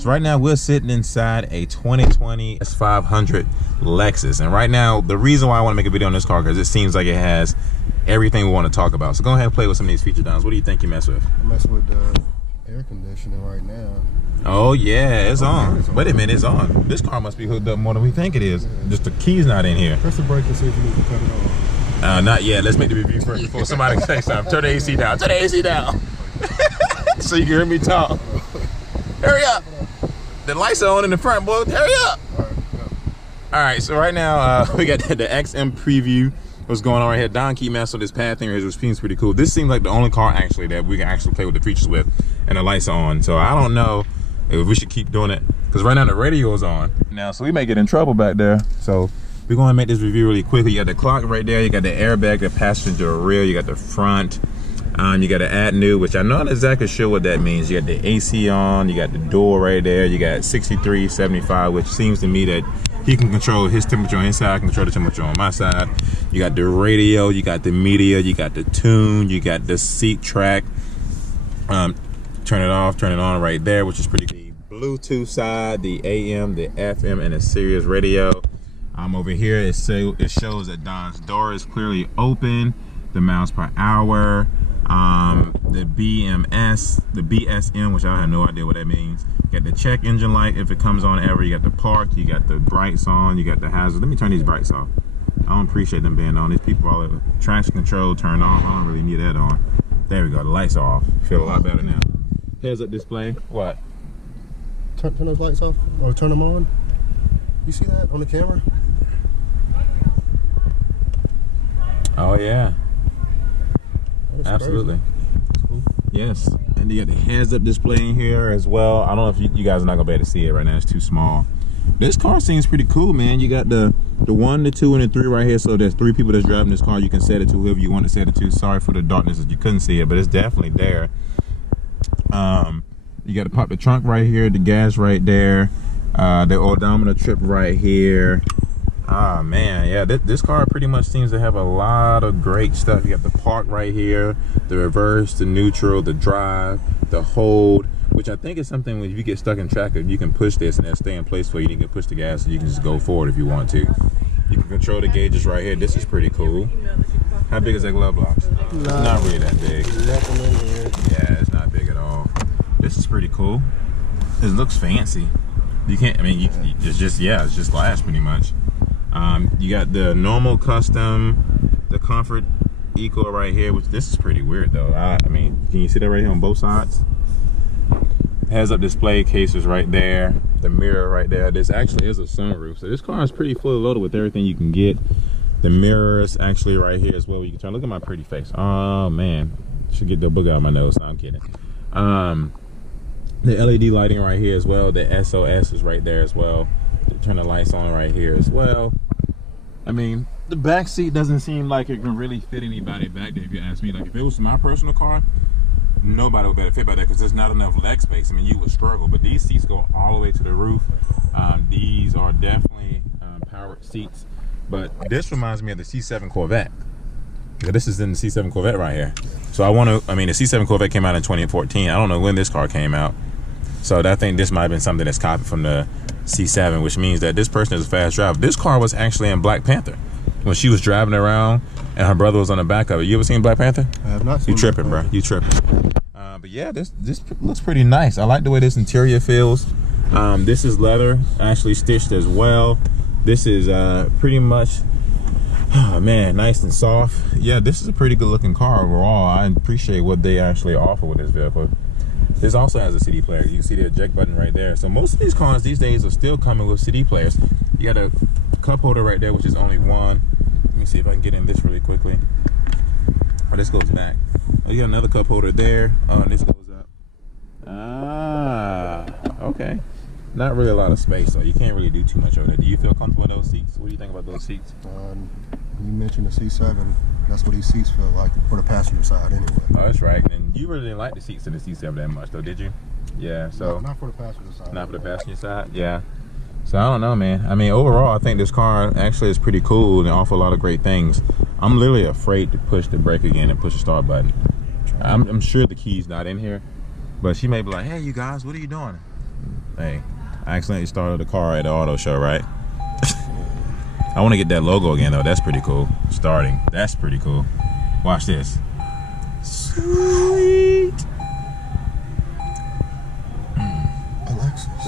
So right now we're sitting inside a 2020 S500 Lexus, and right now the reason why I want to make a video on this car because it seems like it has everything we want to talk about. So go ahead and play with some of these feature downs. What do you think you mess with? I mess with the air conditioning right now. Oh yeah, it's on. Wait a minute, it's on. This car must be hooked up more than we think it is. Yeah. Just the key's not in here. Press the brake and see if you need to cut it off. Not yet. Let's make the review first before somebody can say something. Turn the AC down. Turn the AC down. So you can hear me talk. Hurry up. The lights are on in the front, boy. Hurry up. All right, so right now we got the XM preview. What's going on right here? Don keep messing with this pad thing, which seems pretty cool. This seems like the only car actually that we can actually play with the features with, and the lights are on. So I don't know if we should keep doing it because right now the radio is on now, so we may get in trouble back there. So we're going to make this review really quickly. You got the clock right there. You got the airbag, the passenger rear. You got the front. You got to add new, which I'm not exactly sure what that means. You got the AC on. You got the door right there. You got 63, 75, which seems to me that he can control his temperature on his side. I can control the temperature on my side. You got the radio. You got the media. You got the tune. You got the seat track. Turn it off, turn it on right there, which is pretty cool. The Bluetooth side, the AM, the FM, and the Sirius radio. Over here, it shows that Don's door is clearly open. The miles per hour. The BMS, the BSM, which I have no idea what that means. You got the check engine light if it comes on ever. You got the park, you got the brights on, you got the hazards. Let me turn these brights off. I don't appreciate them being on. These people all over. Traction control turned off. I don't really need that on. There we go, the lights are off. Feel a lot better now. Heads up display. What? Turn those lights off or turn them on. You see that on the camera? Oh yeah. Absolutely. Cool. Yes, and you got the heads up display in here as well. I don't know if you guys are not gonna be able to see it right now. It's too small. This car seems pretty cool, man. You got the 1, the 2, and the 3 right here. So there's 3 people that's driving this car. You can set it to whoever you want to set it to. Sorry for the darkness that you couldn't see it, but it's definitely there. You got to pop the trunk right here, the gas right there, the odometer trip right here. Ah man, yeah, this car pretty much seems to have a lot of great stuff. You got the park right here, the reverse, the neutral, the drive, the hold, which I think is something when you get stuck in traffic, you can push this and it'll stay in place for you. You can push the gas and you can just go forward if you want to. You can control the gauges right here. This is pretty cool. How big is that glove box? Not really that big. Yeah, it's not big at all. This is pretty cool. It looks fancy. You can't, I mean, it's just glass pretty much. You got the normal custom, the comfort eco right here, which this is pretty weird though. I mean, can you see that right here on both sides? Heads up display cases right there, the mirror right there. This actually is a sunroof, so this car is pretty fully loaded with everything you can get. The mirrors actually right here as well. You can turn. Look at my pretty face. Oh man, should get the boog out of my nose. No, I'm kidding. The LED lighting right here as well. The SOS is right there as well. Turn the lights on right here as well. I mean, the back seat doesn't seem like it can really fit anybody back there if you ask me. Like if it was my personal car, nobody would better fit back there because there's not enough leg space. I mean, you would struggle, but these seats go all the way to the roof. These are definitely powered seats, but this reminds me of the C7 Corvette. This is in the C7 Corvette right here. So the C7 Corvette came out in 2014. I don't know when this car came out. So I think this might have been something that's copied from the C7, which means that this person is a fast driver. This car was actually in Black Panther when she was driving around and her brother was on the back of it. You ever seen Black Panther? I have not seen. You tripping, bro. You tripping. But yeah, this looks pretty nice. I like the way this interior feels. This is leather, actually stitched as well. This is pretty much, oh man, nice and soft. Yeah, this is a pretty good looking car overall. I appreciate what they actually offer with this vehicle. This also has a CD player. You can see the eject button right there. So most of these cars these days are still coming with CD players. You got a cup holder right there, which is only one. Let me see if I can get in this really quickly. Oh, this goes back. Oh, you got another cup holder there. Oh, and this goes up. Ah, okay. Not really a lot of space, so you can't really do too much over there. Do you feel comfortable in those seats? What do you think about those seats? You mentioned the C7. That's what these seats feel like for the passenger side anyway. Oh, that's right. And you really didn't like the seats in the C7 that much though, did you? Yeah, so. No, not for the passenger side. Not for the passenger side? Yeah. So I don't know, man. I mean, overall, I think this car actually is pretty cool and offers a lot of great things. I'm literally afraid to push the brake again and push the start button. I'm sure the key's not in here, but she may be like, hey, you guys, what are you doing? Hey, I accidentally started the car at the auto show, right? I want to get that logo again though. That's pretty cool. Starting. That's pretty cool. Watch this. Sweet. A Lexus.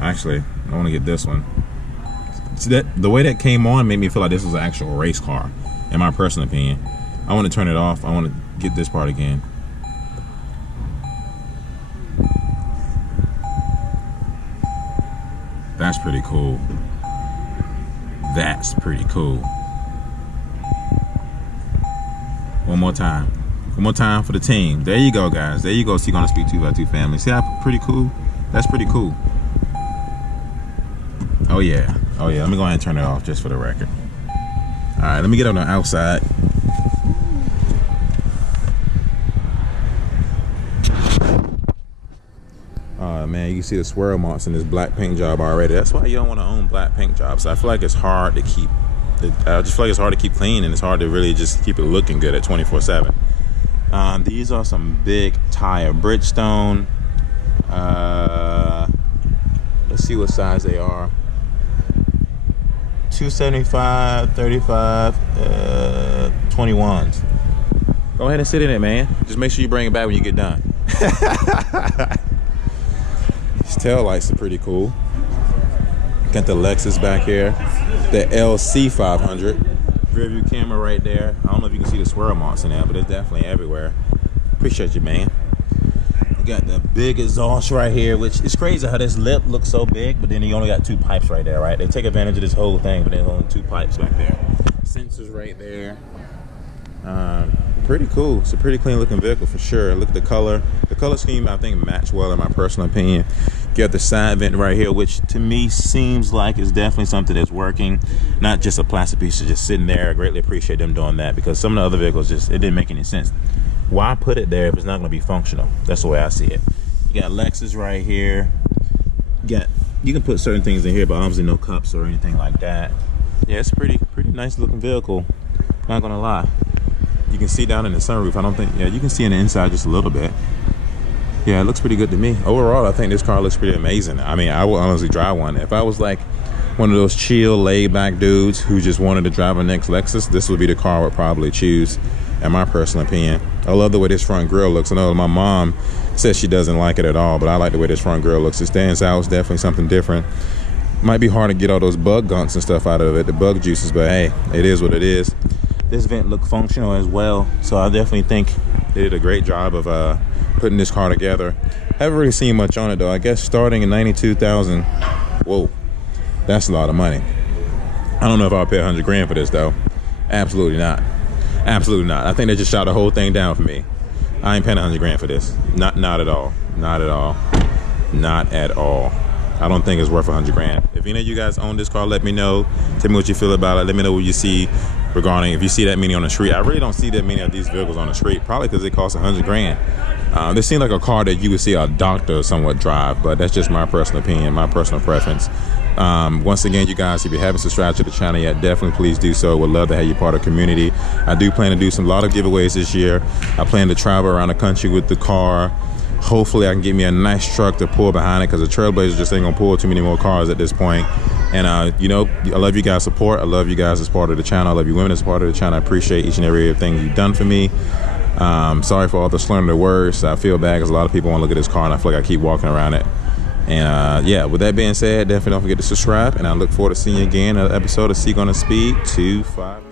Actually, I want to get this one. See, that the way that came on made me feel like this was an actual race car, in my personal opinion. I want to turn it off. I want to get this part again. That's pretty cool. That's pretty cool. One more time. One more time for the team. There you go, guys. There you go. See, gonna speak 2x2 family. See how pretty cool? That's pretty cool. Oh yeah. Oh yeah. Let me go ahead and turn it off just for the record. All right. Let me get on the outside. Man, you can see the swirl marks in this black paint job already. That's why you don't want to own black paint jobs. I feel like it's hard to keep. I just feel like it's hard to keep clean, and it's hard to really just keep it looking good at 24/7. These are some big tire Bridgestone. Let's see what size they are. 275, 35, 21s. Go ahead and sit in it, man. Just make sure you bring it back when you get done. These tail lights are pretty cool. Got the Lexus back here. The LC 500. Rear view camera right there. I don't know if you can see the swirl marks in there, but it's definitely everywhere. Appreciate you, man. You got the big exhaust right here, which is crazy how this lip looks so big, but then you only got 2 pipes right there, right? They take advantage of this whole thing, but there's only 2 pipes back there. Sensors right there. Pretty cool. It's a pretty clean looking vehicle for sure. Look at the color. The color scheme I think match well in my personal opinion. Got the side vent right here, which to me seems like it's definitely something that's working, not just a plastic piece of just sitting there. I greatly appreciate them doing that, because some of the other vehicles it didn't make any sense. Why put it there if it's not going to be functional? That's the way I see it. You got Lexus right here. You can put certain things in here, but obviously no cups or anything like that. Yeah, it's a pretty nice looking vehicle. Not gonna lie. You can see down in the sunroof. I don't think, yeah, you can see in the inside just a little bit. Yeah, it looks pretty good to me. Overall, I think this car looks pretty amazing. I mean, I will honestly drive one. If I was like one of those chill, laid-back dudes who just wanted to drive a next Lexus, this would be the car I would probably choose, in my personal opinion. I love the way this front grille looks. I know my mom says she doesn't like it at all, but I like the way this front grille looks. It stands out. It's definitely something different. Might be hard to get all those bug gunks and stuff out of it, the bug juices, but hey, it is what it is. This vent looked functional as well, so I definitely think they did a great job of putting this car together. Haven't really seen much on it though. I guess starting at $92,000. Whoa, that's a lot of money. I don't know if I'll pay 100 grand for this though. Absolutely not. Absolutely not. I think they just shot the whole thing down for me. I ain't paying 100 grand for this. Not at all. Not at all. Not at all. I don't think it's worth 100 grand. If any of you guys own this car, let me know. Tell me what you feel about it. Let me know what you see regarding if you see that many on the street. I really don't see that many of these vehicles on the street, probably because it costs 100 grand. This seems like a car that you would see a doctor somewhat drive, but that's just my personal opinion, my personal preference. Once again, you guys, if you haven't subscribed to the channel yet, definitely please do so. Would love to have you part of the community. I do plan to do a lot of giveaways this year. I plan to travel around the country with the car. Hopefully I can get me a nice truck to pull behind it, because the Trailblazer just ain't gonna pull too many more cars at this point. And you know, I love you guys' support. I love you guys as part of the channel. I love you women as part of the channel. I appreciate each and every thing you've done for me. Sorry for all the slurring of words. I feel bad because a lot of people want to look at this car and I feel like I keep walking around it. And yeah, with that being said, definitely don't forget to subscribe, and I look forward to seeing you again in another episode of Seek on the Speed 25.